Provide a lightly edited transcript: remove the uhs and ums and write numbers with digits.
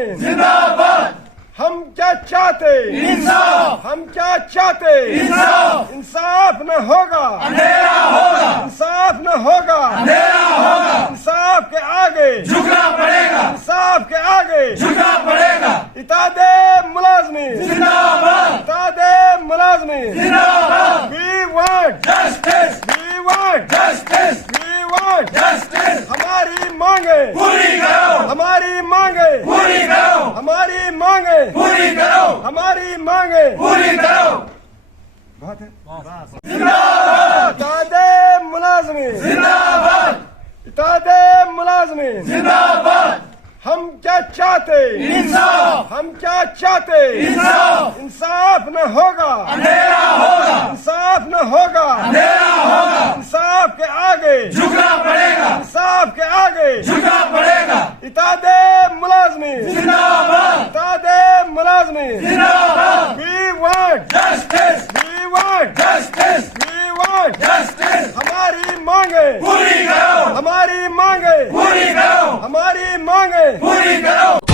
मुलाजमीन जिंदाबाद। हम क्या चाहते, इंसाफ। हम क्या चाहते, इंसाफ। इंसाफ न होगा, अंधेरा होगा, इंसाफ न होगा, अंधेरा होगा, इंसाफ के आगे, झुकना पड़ेगा, इंसाफ के आगे झुकना पड़ेगा। इतादे मुलाजमीन जिंदाबाद, इतादे मुलाजमीन जिंदाबाद। We want justice, we want justice, we want justice. हमारी मांगे, पूरी करो, हमारी मांगे, पूरी करो, हमारी मांगे, पूरी करो, हमारी मांगे। पूरी करो। बहुत है। जिंदाबाद, इतादे मुलाजमीन जिंदाबाद, इतादे मुलाजमीन जिंदाबाद। हम क्या चाहते, इंसाफ, हम क्या चाहते, इंसाफ। इंसाफ न होगा, अंधेरा होगा, इंसाफ न होगा, अंधेरा होगा, इंसाफ के आगे, झुकना पड़ेगा, इंसाफ के आगे झुकना पड़ेगा। इतादे मुलाजमीन जिंदाबाद, इतादे मुलाजमीन जिंदाबाद। We want justice, we want justice, we want justice. हमारी मांगे, पूरी करो, हमारी मांगे, पूरी करो, हमारी मांगे। पूरी करो।